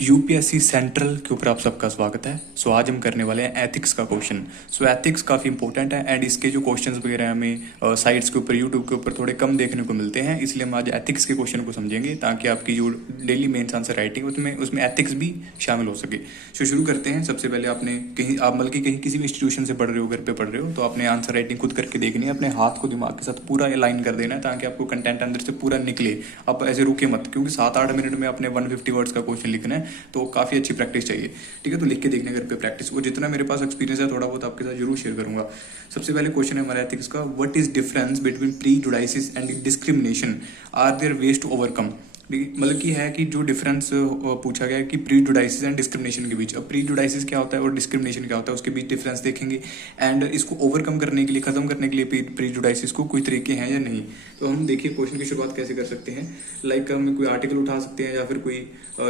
UPSC central के ऊपर आप सबका स्वागत है। आज हम करने वाले हैं एथिक्स का क्वेश्चन। एथिक्स काफ़ी इंपॉर्टेंट है एंड इसके जो क्वेश्चंस वगैरह हमें साइट्स के ऊपर यूट्यूब के ऊपर थोड़े कम देखने को मिलते हैं, इसलिए हम आज एथिक्स के क्वेश्चन को समझेंगे ताकि आपकी जो डेली मेंस आंसर राइटिंग उसमें एथिक्स भी शामिल हो सके। शुरू करते हैं। सबसे पहले आपने कहीं आप बल्कि कहीं किसी भी इंस्टीट्यूशन से पढ़ रहे हो, घर पे पढ़ रहे हो, तो आपने आंसर राइटिंग खुद करके देखनी है। अपने हाथ को दिमाग के साथ पूरा अलाइन कर देना है ताकि आपको कंटेंट अंदर से पूरा निकले। आप ऐसे रुके मत, क्योंकि 7-8 मिनट में आपने 150 वर्ड्स का क्वेश्चन लिखना है, तो काफ़ी अच्छी प्रैक्टिस चाहिए। ठीक है, तो लिख के देखने घर पे प्रैक्टिस। वो जितना मेरे पास एक्सपीरियंस है थोड़ा बहुत आपके साथ जरूर शेयर करूंगा। सबसे पहले क्वेश्चन है हमारा एथिक्स का, what is difference between prejudices and discrimination, are there ways to overcome. मतलब कि है कि जो डिफरेंस पूछा गया है कि प्रीजुडाइसिस एंड डिस्क्रिमिनेशन के बीच। अब प्रीजुडाइसिस क्या होता है और डिस्क्रिमिनेशन क्या होता है, उसके बीच डिफरेंस देखेंगे एंड इसको ओवरकम करने के लिए, खत्म करने के लिए प्रीजुडाइसिस को कोई तरीके हैं या नहीं। तो हम देखिए क्वेश्चन की शुरुआत कैसे कर सकते हैं। लाइक हम कोई आर्टिकल उठा सकते हैं या फिर कोई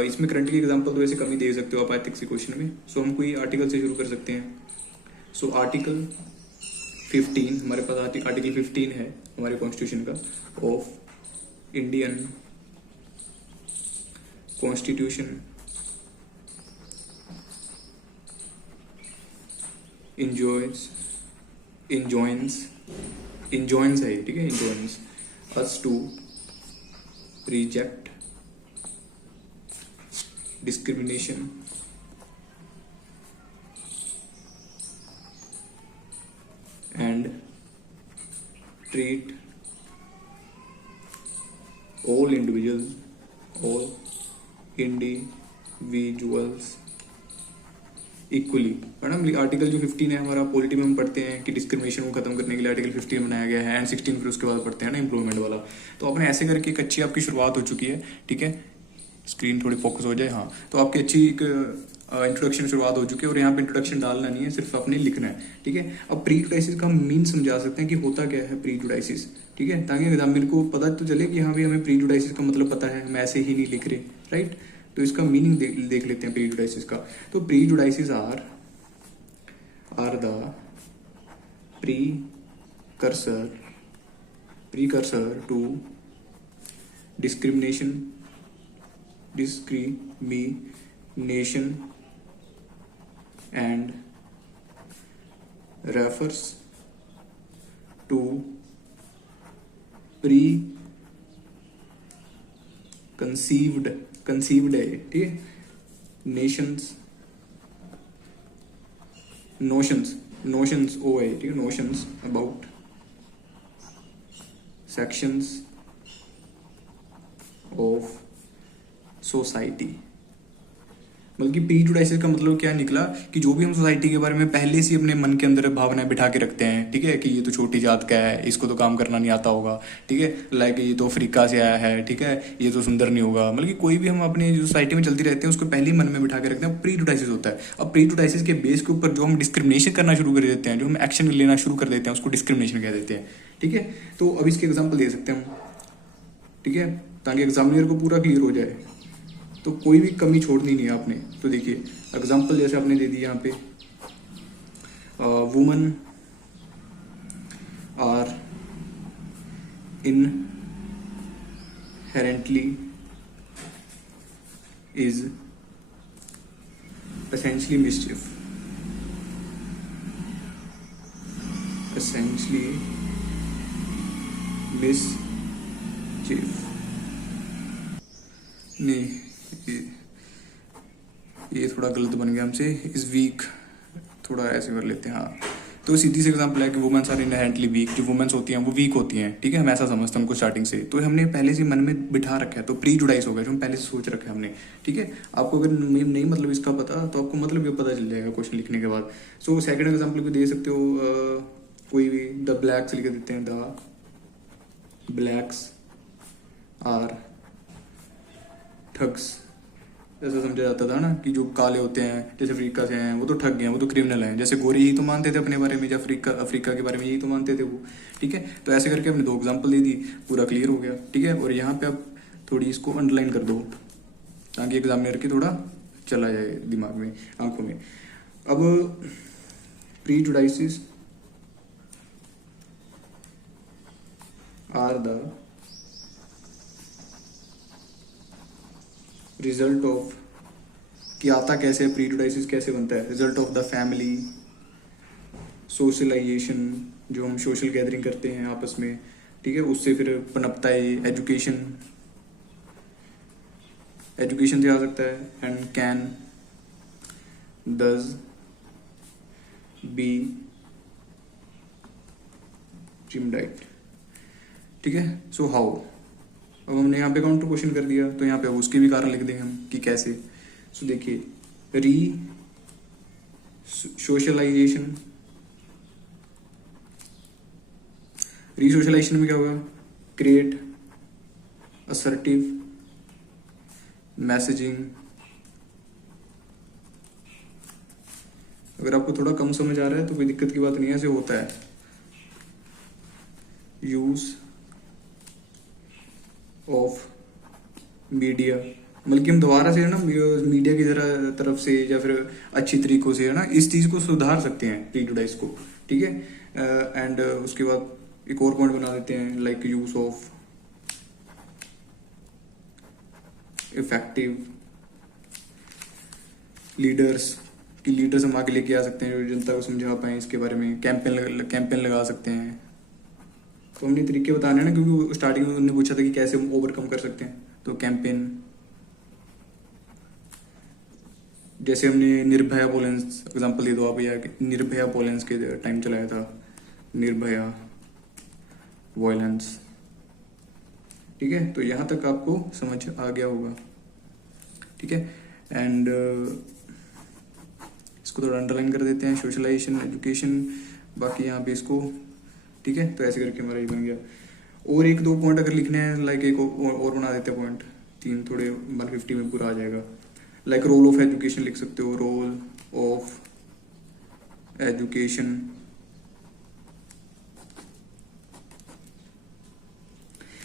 इसमें करंट की एग्जांपल तो ऐसे कम ही दे सकते हो आप एथिक्स के क्वेश्चन में। सो हम कोई आर्टिकल से शुरू कर सकते हैं। सो आर्टिकल 15 हमारे पास आर्टिकल 15 है हमारे कॉन्स्टिट्यूशन का, ऑफ इंडियन कॉन्स्टिट्यूशन इंजॉइंस है, ठीक है, enjoins us to reject discrimination and treat all individuals equally. Madam article जो 15 है हमारा पॉलिटी में हम पढ़ते हैं कि डिस्क्रिमिनेशन को खत्म करने के लिए आर्टिकल 15 बनाया गया है एंड 16 फिर उसके बाद पढ़ते हैं ना एम्प्लॉयमेंट वाला। तो आपने ऐसे करके एक अच्छी आपकी शुरुआत हो चुकी है। ठीक है, स्क्रीन थोड़ी फोकस हो जाए, हाँ। तो आपकी अच्छी एक इंट्रोडक्शन शुरुआत हो चुकी है और यहाँ पे इंट्रोडक्शन डालना नहीं है, सिर्फ आपने लिखना है। ठीक है, अब प्रीजुडाइसिस का मीन समझा सकते हैं कि होता क्या है प्रीजुडाइसिस। ठीक है, ताकि एग्जामिनर को पता तो चले कि हाँ भाई हमें प्रीजुडाइसिस का मतलब पता है, हम ऐसे ही नहीं लिख रहे, राइट। तो इसका मीनिंग देख लेते हैं प्रीजुडाइसिस का। तो prejudices are the precursor to discrimination and refers to conceived है, ठीक है, notions ओ है, ठीक है, notions about sections of society. बल्कि प्रीजुडाइसिस का मतलब क्या निकला कि जो भी हम सोसाइटी के बारे में पहले से अपने मन के अंदर भावनाएं बिठा के रखते हैं, ठीक है, कि ये तो छोटी जात का है, इसको तो काम करना नहीं आता होगा, ठीक है, लाइक ये तो अफ्रीका से आया है, ठीक है, ये तो सुंदर नहीं होगा। मतलब कि कोई भी हम अपनी जो सोसाइटी में चलती रहते हैं उसको पहले ही मन में बिठा के रखते हैं, प्रीजुडाइसिस होता है। अब प्रीजुडाइसिस के बेस के ऊपर जो हम डिस्क्रिमिनेशन करना शुरू कर देते हैं, जो हम एक्शन लेना शुरू कर देते हैं, उसको डिस्क्रिमिनेशन कह देते हैं। ठीक है, तो अब इसके एग्जाम्पल दे सकते हैं हम, ठीक है, ताकि एग्जामिनर को पूरा क्लियर हो जाए। तो कोई भी कमी छोड़नी नहीं है आपने। तो देखिए एग्जाम्पल जैसे आपने दे दी यहाँ पे, woman are inherently is essentially mischief नहीं, ये थोड़ा गलत बन गया हमसे, इज वीक, थोड़ा ऐसे कर लेते हैं, हाँ। तो सीधी सी एग्जाम्पल है कि वुमेन्स आर इनहेरेंटली वीक, जो वुमेन्स होती हैं वो वीक होती हैं, ठीक है, हम ऐसा समझते हैं उनको स्टार्टिंग से। तो हमने पहले से मन में बिठा रखा है, तो प्रीजुडाइस हो गया, जो हम पहले से सोच रखा है हमने। ठीक है, आपको अगर नहीं मतलब इसका पता तो आपको मतलब ये पता चल जाएगा क्वेश्चन लिखने के बाद। सो सेकंड एग्जाम्पल भी दे सकते हो, कोई भी द ब्लैक्स लिख देते हैं, द ब्लैक्स आर ठग्स। ऐसा समझा जाता था ना कि जो काले होते हैं जैसे अफ्रीका से हैं वो तो ठग गए, वो तो क्रिमिनल हैं। जैसे गोरे ही तो मानते थे अपने बारे में, जब अफ्रीका के बारे में यही तो मानते थे वो। ठीक है, तो ऐसे करके हमने 2 एग्जाम्पल दे दी, पूरा क्लियर हो गया। ठीक है, और यहाँ पे आप थोड़ी इसको अंडरलाइन कर दो ताकि एग्जामिनर की थोड़ा चला जाए दिमाग में, आंखों में। अब प्रीजुडाइसिस आर द result of कि आता कैसे है, प्रीजुडाइसिस कैसे बनता है, result of the family, socialization, जो हम सोशल गैदरिंग करते हैं आपस में, ठीक है, उससे फिर पनपता है। एजुकेशन, एजुकेशन से आ सकता है। एंड कैन, डज, बी, जिमडाइट, ठीक है। सो हाउ, अब हमने यहाँ पे काउंटर क्वेश्चन कर दिया, तो यहाँ पे अब उसके भी कारण लिख देंगे हम कि कैसे। सो देखिए, री सोशलाइजेशन, रीसोशलाइजेशन में क्या होगा, क्रिएट असर्टिव मैसेजिंग। अगर आपको थोड़ा कम समझ आ रहा है तो कोई दिक्कत की बात नहीं है, ऐसे होता है। यूज ऑफ मीडिया, बल्कि हम दोबारा से है ना मीडिया की तरफ से या फिर अच्छी तरीकों से है ना इस चीज को सुधार सकते हैं प्रीजुडाइस को, ठीक है। एंड उसके बाद एक और पॉइंट बना देते हैं, like use of effective leaders, कि लीडर्स हम आगे लेके आ सकते हैं जो जनता को समझा पाए इसके बारे में। कैंपेन लगा सकते हैं। तो हमने तरीके बताने हैं ना, क्योंकि स्टार्टिंग में उन्होंने पूछा था कि कैसे हम ओवरकम कर सकते हैं, तो कैंपेन, जैसे हमने निर्भया वॉयलेंस एग्जांपल दे दो आप, या निर्भया वॉयलेंस के टाइम चलाया था, निर्भया वॉयलेंस, ठीक है। तो यहाँ तक आपको समझ आ गया होगा, ठीक है। एंड इसको थोड़ा अंडरलाइन कर देते हैं, सोशलाइजेशन, एजुकेशन, बाकी यहाँ पे इसको, ठीक है। तो ऐसे करके हमारा ये बन गया। और एक दो पॉइंट अगर लिखने हैं, लाइक एक और बना देते हैं पॉइंट, 3 थोड़े 150 में पूरा आ जाएगा। लाइक रोल ऑफ एजुकेशन लिख सकते हो, रोल ऑफ एजुकेशन,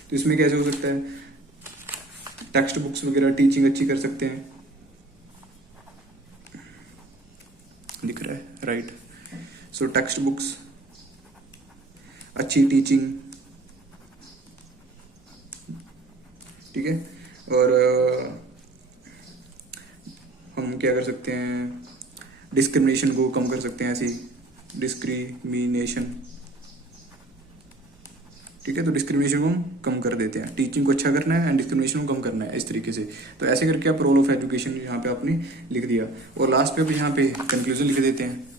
तो इसमें कैसे हो सकता है, टेक्स्ट बुक्स वगैरह टीचिंग अच्छी कर सकते हैं, दिख रहा है, राइट। सो टेक्स्ट बुक्स, अच्छी टीचिंग, ठीक है। और हम क्या कर सकते हैं, डिस्क्रिमिनेशन को कम कर सकते हैं, ऐसी डिस्क्रिमिनेशन, ठीक है। तो डिस्क्रिमिनेशन को हम कम कर देते हैं, टीचिंग को अच्छा करना है एंड डिस्क्रिमिनेशन को कम करना है, इस तरीके से। तो ऐसे करके आप रोल ऑफ एजुकेशन यहाँ पे आपने लिख दिया। और लास्ट पे भी यहाँ पे कंक्लूजन लिख देते हैं।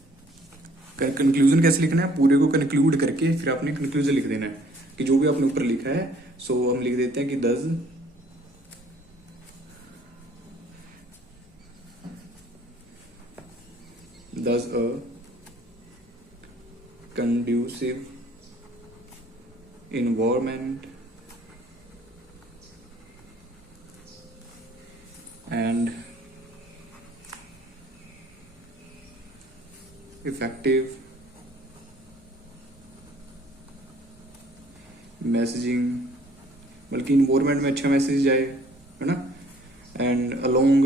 कंक्लूजन कैसे लिखना है, पूरे को कंक्लूड करके फिर आपने कंक्लूजन लिख देना है, कि जो भी आपने ऊपर लिखा है। सो हम लिख देते हैं कि does a conducive environment and effective messaging, बल्कि इन्वायरमेंट में अच्छा मैसेज जाए, है ना। एंड अलोंग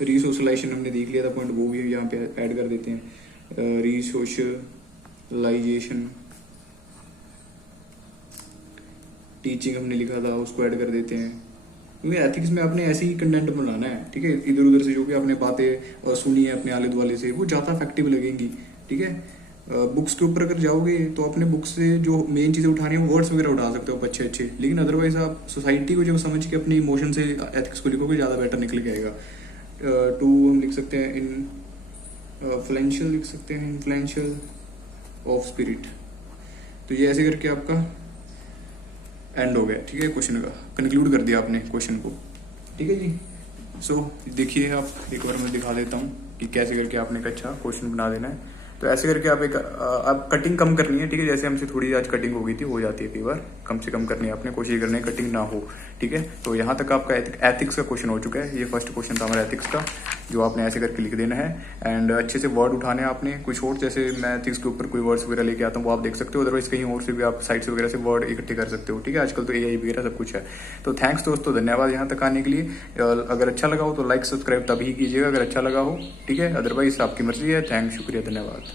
रीसोशलाइजेशन हमने देख लिया था पॉइंट, वो भी यहाँ पे ऐड कर देते हैं। रीसोशलाइजेशन, टीचिंग हमने लिखा था, उसको ऐड कर देते हैं, क्योंकि एथिक्स में आपने ऐसे ही कंटेंट बनाना है, ठीक है। इधर उधर से जो भी आपने बातें और सुनी है अपने आले दुआले से, वो ज़्यादा इफेक्टिव लगेंगी, ठीक है। बुक्स के ऊपर अगर जाओगे तो अपने बुक्स से जो मेन चीज़ें उठानी है, वर्ड्स वगैरह उठा सकते हो अच्छे अच्छे, लेकिन अदरवाइज आप सोसाइटी को जब समझ के अपने इमोशन से एथिक्स को लिखोगे, ज़्यादा बेटर निकल के आएगा। टू हम लिख सकते हैं इन्फ्लुएंशियल, लिख सकते हैं इन्फ्लुएंशियल ऑफ स्पिरिट। तो ये ऐसे करके आपका एंड हो गया, ठीक है। क्वेश्चन का कंक्लूड कर दिया आपने क्वेश्चन को, ठीक है जी। सो देखिए, आप एक बार मैं दिखा देता हूँ कि कैसे करके आपने एक अच्छा क्वेश्चन बना देना है। तो ऐसे करके आप कटिंग कम करनी है, ठीक है। जैसे हमसे थोड़ी आज कटिंग हो गई थी, हो जाती है कई बार, कम से कम करनी है आपने, कोशिश करनी है कटिंग ना हो, ठीक है। तो यहाँ तक आपका एथिक्स का क्वेश्चन हो चुका है। ये फर्स्ट क्वेश्चन था हमारा एथिक्स का, जो आपने ऐसे करके लिख देना है। एंड अच्छे से वर्ड उठाने हैं आपने, कुछ और जैसे मैं एथिक्स के ऊपर कोई वर्ड्स वगैरह लेके आता हूँ, वो आप देख सकते हो, अदरवाइज कहीं और से भी आप साइट्स वगैरह से वर्ड इकट्ठे कर सकते हो, ठीक है। आजकल तो AI वगैरह सब कुछ है। तो थैंक्स दोस्तों, धन्यवाद यहाँ तक आने के लिए। अगर अच्छा लगा हो तो लाइक सब्सक्राइब तभी कीजिएगा अगर अच्छा लगा हो, ठीक है। अदरवाइज आपकी मर्जी है। थैंक्स, शुक्रिया, धन्यवाद।